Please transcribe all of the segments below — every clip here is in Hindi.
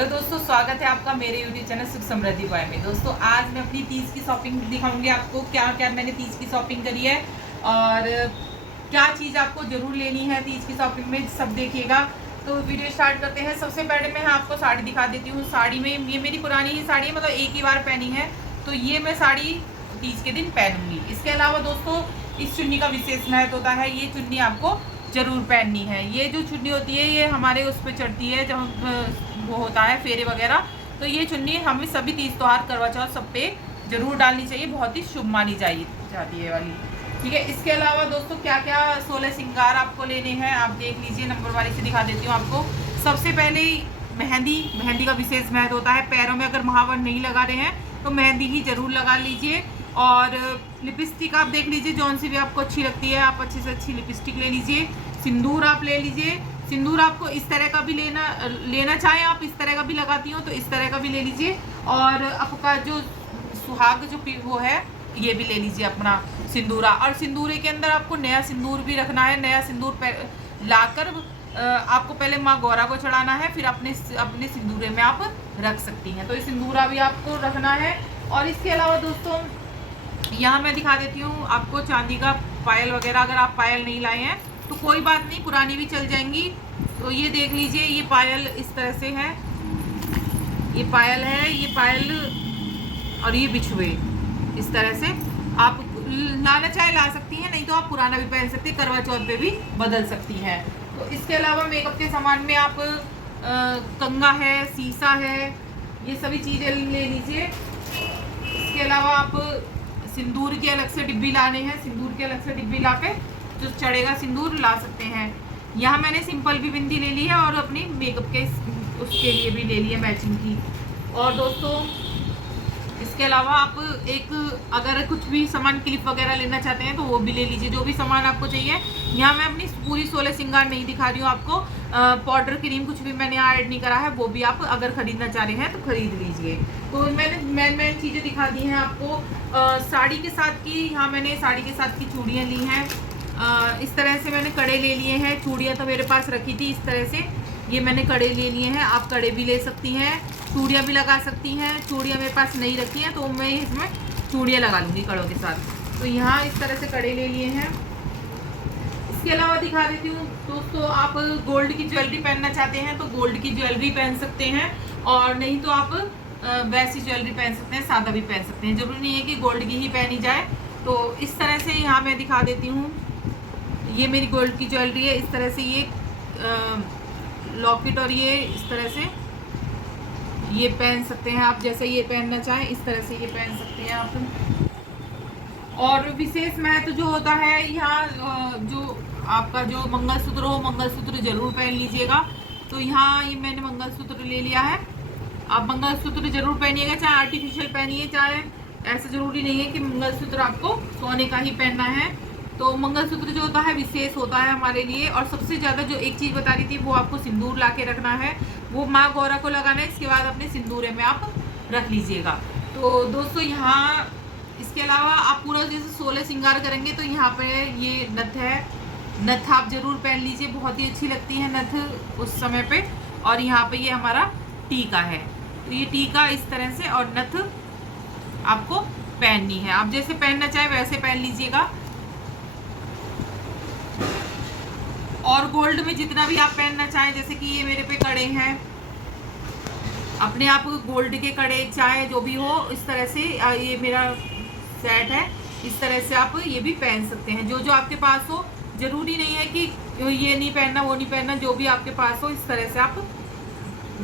हेलो दोस्तों, स्वागत है आपका मेरे यूट्यूब चैनल सुख समृद्धि बॉय में। दोस्तों आज मैं अपनी तीज की शॉपिंग दिखाऊंगी आपको, क्या क्या मैंने तीज की शॉपिंग करी है और क्या चीज़ आपको जरूर लेनी है तीज की शॉपिंग में, सब देखिएगा। तो वीडियो स्टार्ट करते हैं। सबसे पहले मैं आपको साड़ी दिखा देती हूँ। साड़ी में ये मेरी पुरानी ही साड़ी है, मतलब एक ही बार पहनी है, तो ये मैं साड़ी तीज के दिन पहनूंगी। इसके अलावा दोस्तों इस चुन्नी का विशेष महत्व होता है। ये चुन्नी आपको जरूर पहननी है। ये जो चुन्नी होती है ये हमारे उस पर चढ़ती है जब वो होता है फेरे वगैरह, तो ये चुन्नी हमें सभी तीज त्योहार करवा चौथ सब पे जरूर डालनी चाहिए, बहुत ही शुभ मानी जाती है वाली। ठीक है। इसके अलावा दोस्तों क्या क्या 16 श्रृंगार आपको लेने हैं आप देख लीजिए, नंबर वाली से दिखा देती हूँ आपको। सबसे पहले मेहंदी का विशेष महत्व होता है। पैरों में अगर महावर नहीं लगा रहे हैं तो मेहंदी ही जरूर लगा लीजिए। और लिपस्टिक आप देख लीजिए, जौन सी भी आपको अच्छी लगती है आप अच्छी से अच्छी लिपस्टिक ले लीजिए। सिंदूर आप ले लीजिए। सिंदूर आपको इस तरह का भी लेना चाहें आप, इस तरह का भी लगाती हो तो इस तरह का भी ले लीजिए। और आपका जो सुहाग जो वो है ये भी ले लीजिए अपना सिंदूरा। और सिंदूरे के अंदर आपको नया सिंदूर भी रखना है। नया सिंदूर लाकर आपको पहले माँ गौरा को चढ़ाना है, फिर अपने सिंदूरे में आप रख सकती हैं। तो ये सिंदूरा भी आपको रखना है। और इसके अलावा दोस्तों यहाँ मैं दिखा देती हूँ आपको चांदी का पायल वगैरह। अगर आप पायल नहीं लाए हैं तो कोई बात नहीं, पुरानी भी चल जाएंगी। तो ये देख लीजिए, ये पायल इस तरह से है, ये पायल है, ये पायल और ये बिछुए इस तरह से आप लाना चाहे ला सकती हैं, नहीं तो आप पुराना भी पहन सकती हैं, करवा चौथ पे भी बदल सकती हैं। तो इसके अलावा मेकअप के सामान में आप कंघा है, शीशा है, ये सभी चीज़ें ले लीजिए। इसके अलावा आप सिंदूर की अलग से डिब्बी लाने हैं, सिंदूर की अलग से डिब्बी ला के जो चढ़ेगा सिंदूर ला सकते हैं। यहाँ मैंने सिंपल भी बिंदी ले ली है और अपनी मेकअप के उसके लिए भी ले ली है मैचिंग की। और दोस्तों इसके अलावा आप एक अगर कुछ भी सामान क्लिप वगैरह लेना चाहते हैं तो वो भी ले लीजिए, जो भी सामान आपको चाहिए। यहाँ मैं अपनी पूरी 16 श्रृंगार नहीं दिखा रही हूँ आपको, पाउडर क्रीम कुछ भी मैंने यहाँ ऐड नहीं करा है, वो भी आप अगर खरीदना चाह रहे हैं तो खरीद लीजिए। तो मैंने मेन चीज़ें दिखा दी हैं आपको। साड़ी के साथ की, यहाँ मैंने साड़ी के साथ की चूड़ियाँ ली हैं। इस तरह से मैंने कड़े ले लिए हैं। चूड़ियाँ तो मेरे पास रखी थी इस तरह से, ये मैंने कड़े ले लिए हैं। आप कड़े भी ले सकती हैं, चूड़ियाँ भी लगा सकती हैं। चूड़ियाँ मेरे पास नहीं रखी हैं तो मैं इसमें चूड़ियाँ लगा लूँगी कड़ों के साथ। तो यहाँ इस तरह से कड़े ले लिए हैं। इसके अलावा दिखा देती हूँ दोस्तों, आप गोल्ड की ज्वेलरी पहनना चाहते हैं तो गोल्ड की ज्वेलरी पहन सकते हैं, और नहीं तो आप वैसी ज्वेलरी पहन सकते हैं, सादा भी पहन सकते हैं, जरूरी नहीं है कि गोल्ड की ही पहनी जाए। तो इस तरह से यहाँ मैं दिखा देती हूँ, ये मेरी गोल्ड की ज्वेलरी है। इस तरह से ये लॉकेट और ये इस तरह से ये पहन सकते हैं आप, जैसे ये पहनना चाहें इस तरह से ये पहन सकते हैं आप। और विशेष महत्व जो होता है यहाँ, जो आपका जो मंगलसूत्र हो, मंगलसूत्र जरूर पहन लीजिएगा। तो यहाँ ये मैंने मंगलसूत्र ले लिया है। आप मंगलसूत्र जरूर पहनिएगा, चाहे आर्टिफिशियल पहनिए, चाहे ऐसा जरूरी नहीं है कि मंगलसूत्र आपको सोने का ही पहनना है। तो मंगलसूत्र जो होता है विशेष होता है हमारे लिए। और सबसे ज़्यादा जो एक चीज़ बता रही थी वो आपको सिंदूर ला के रखना है, वो माँ गौरा को लगाना है, इसके बाद अपने सिंदूरे में आप रख लीजिएगा। तो दोस्तों यहाँ इसके अलावा आप पूरा जैसे 16 श्रृंगार करेंगे तो यहाँ पे ये नथ है, नथ आप जरूर पहन लीजिए, बहुत ही अच्छी लगती है नथ उस समय पे। और यहाँ पे ये हमारा टीका है, तो ये टीका इस तरह से और नथ आपको पहननी है। आप जैसे पहनना चाहे वैसे पहन लीजिएगा। और गोल्ड में जितना भी आप पहनना चाहें, जैसे कि ये मेरे पे कड़े हैं, अपने आप गोल्ड के कड़े चाहे जो भी हो, इस तरह से ये मेरा सेट है, इस तरह से आप ये भी पहन सकते हैं, जो जो आपके पास हो। जरूरी नहीं है कि ये नहीं पहनना वो नहीं पहनना, जो भी आपके पास हो इस तरह से आप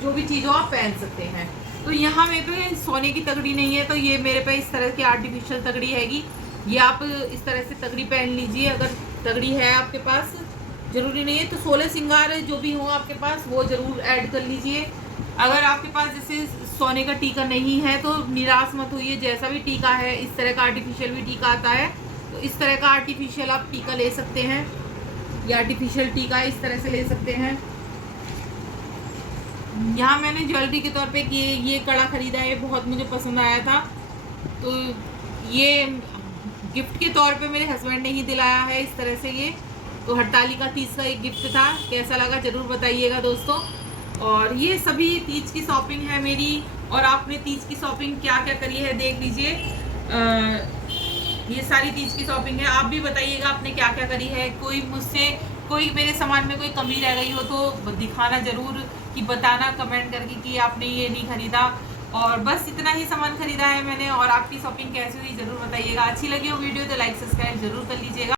जो भी चीज़ हो आप पहन सकते हैं। तो यहाँ मेरे पे सोने की तगड़ी नहीं है, तो ये मेरे पे इस तरह की आर्टिफिशियल तगड़ी हैगी, ये आप इस तरह से तगड़ी पहन लीजिए अगर तगड़ी है आपके पास। जरूरी नहीं है तो 16 श्रृंगार जो भी हो आपके पास वो ज़रूर ऐड कर लीजिए। अगर आपके पास जैसे सोने का टीका नहीं है तो निराश मत होइए, जैसा भी टीका है इस तरह का आर्टिफिशियल भी टीका आता है, तो इस तरह का आर्टिफिशियल आप टीका ले सकते हैं। ये आर्टिफिशियल टीका इस तरह से ले सकते हैं। यहाँ मैंने ज्वेलरी के तौर पे ये कड़ा ख़रीदा है, बहुत मुझे पसंद आया था, तो ये गिफ्ट के तौर पे मेरे हस्बैंड ने ही दिलाया है इस तरह से। ये तो हड़ताली का तीज का एक गिफ्ट था, कैसा लगा ज़रूर बताइएगा दोस्तों। और ये सभी तीज की शॉपिंग है मेरी। और आपने तीज की शॉपिंग क्या क्या करी है देख लीजिए। ये सारी तीज की शॉपिंग है। आप भी बताइएगा आपने क्या क्या करी है। कोई मेरे सामान में कोई कमी रह गई हो तो दिखाना जरूर, कि बताना कमेंट करके कि आपने ये नहीं खरीदा। और बस इतना ही सामान खरीदा है मैंने। और आपकी शॉपिंग कैसी हुई जरूर बताइएगा। अच्छी लगी हो वीडियो तो लाइक सब्सक्राइब जरूर कर लीजिएगा।